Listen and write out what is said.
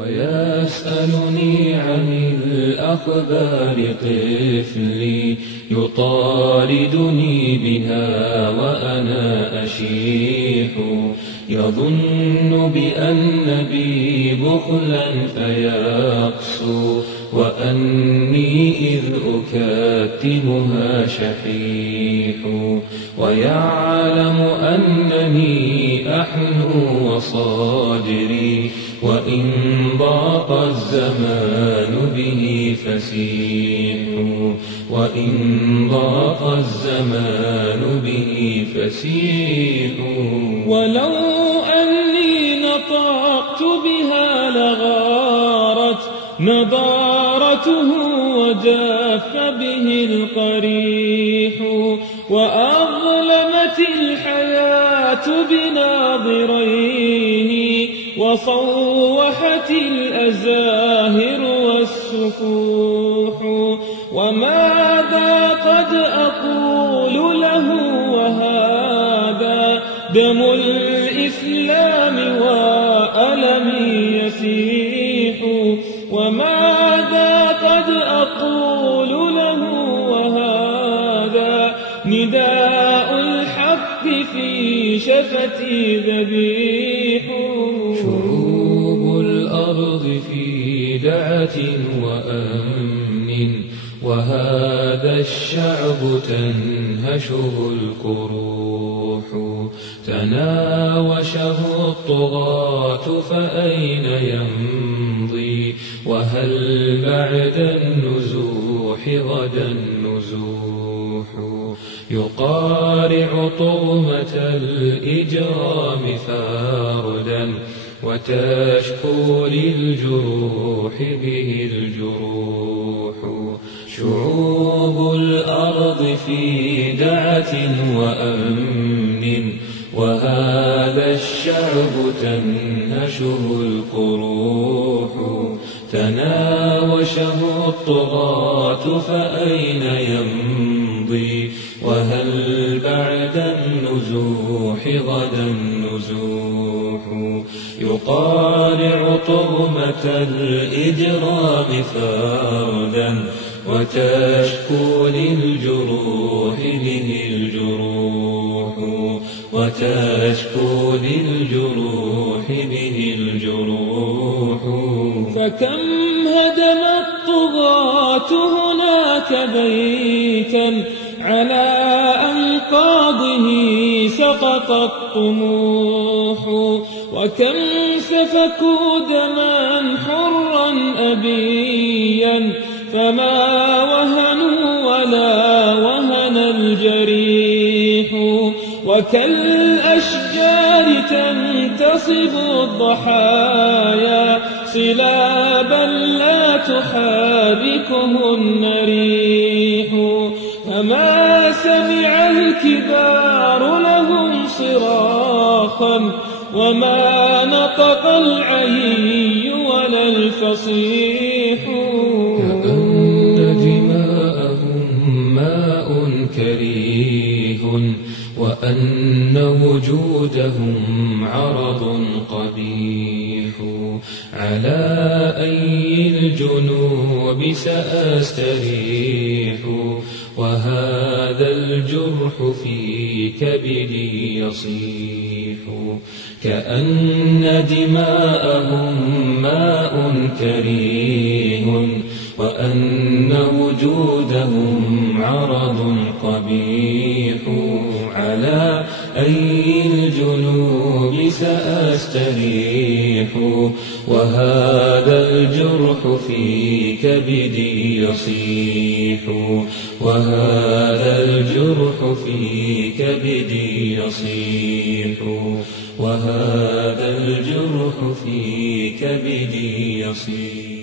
ويسألني عن الأخبار طفلي يطاردني بها وأنا أشيح يظن بأن بي بخلا فيقسو وأني إذ أكتمها شحيح ويعلم أنني أحنو وصادري وإن ضاق الزمان به فسيح وإن ضاق الزمان به فسيح ولو أني نطقت بها لغارت نضارته وجاف به القريح وأظلمت الحياة بناظريه وصوحت الأزاهر والسفوح وماذا قد أقول له وهذا دم الإسلام وألمي يسيح وماذا قد أقول له وهذا نداء الحق في شفتي ذبيح شعوب الأرض في دعة وأمن وهذا الشعب تنهشه الكروح تناوشه الطغاة فأين يمضي وهل بعد النزوح غدا نزوح يقارع طغمة الإجرام فاردا وتشكو للجروح به الجروح شعوب الأرض في دعة وأمن وهذا الشعب تنهشه الكروح تناوشه الطغاة فأين يمضي وهل بعد النزوح غدا نزوح يقارع طغمة الإجرام فردا وتشكو للجروح به الجروح وتشكو للجروح به الجروح فكم هدم الطغاة هناك بيتا على أنقاضه سقط الطموح وكم سفكوا دما حرا أبيا فما وهنوا ولا وهن الجريح وكالأشجار تنتصب الضحايا صلابا لا تحركهن ريح فما سمع الكبار لهم صراخا وما نطق العيي ولا الفصيح كأن دماءهم ماء كريه وأن وجودهم عرض قبيح على أي الجنوب سأستريح وهذا الجرح في كبدي يصيح كأن دماءهم ماء كريه وأن وجودهم عرض قبيح على أي الجنوب سأستريح وهذا الجرح في كبدي يصيح وهذا الجرح في كبدي يصيح وهذا الجرح في كبدي يصيح